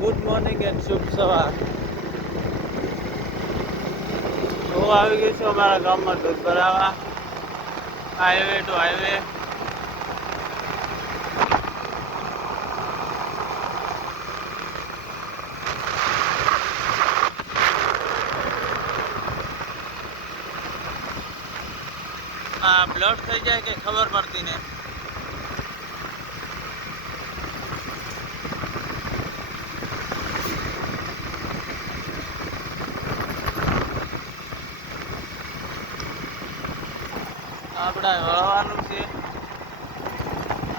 Good morning and શુભ સવાર. હું આવી ગઈ છું અમારા ગામમાં દૂધ ભરાવા, હાઈવે ટુ હાઈવે. આ બ્લડ થઈ જાય કે ખબર પડતી નહીં. આપણે વળવાનું છે.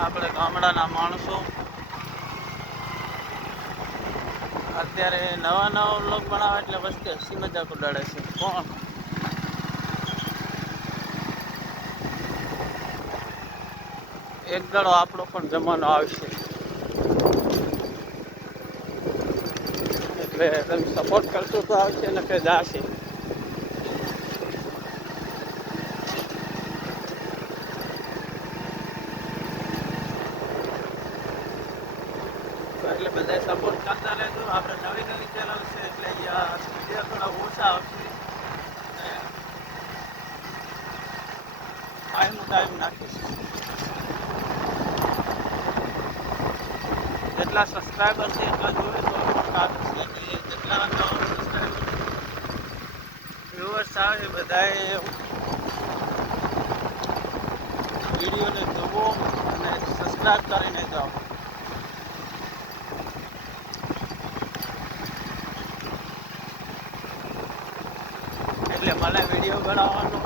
આપણે ગામડાના માણસો અત્યારે નવા વ્લોગ બનાવે એટલે વસ્તી હસી મજાક ઉડાડે છે. કોણ? એક દાડો આપણો પણ જમાનો આવશે એટલે તમે સપોર્ટ કરશો તો આવશે ને કે જાશે. એટલે બધા સપોર્ટ કરતા રહેજો. આપણે નવી ચેનલ છે એટલે વિડીયો થોડા ઓછા આવશે. ટાઈમ નાખીશું. જેટલા સબસ્ક્રાઈબર છે એટલા જોવે તો સારું છે. જેટલા વ્યુઅર્સ આવે બધાએ વિડીયોને જોવો અને સબસ્ક્રાઈબ કરીને જાઓ. એટલે મને વિડીયો બનાવવાનો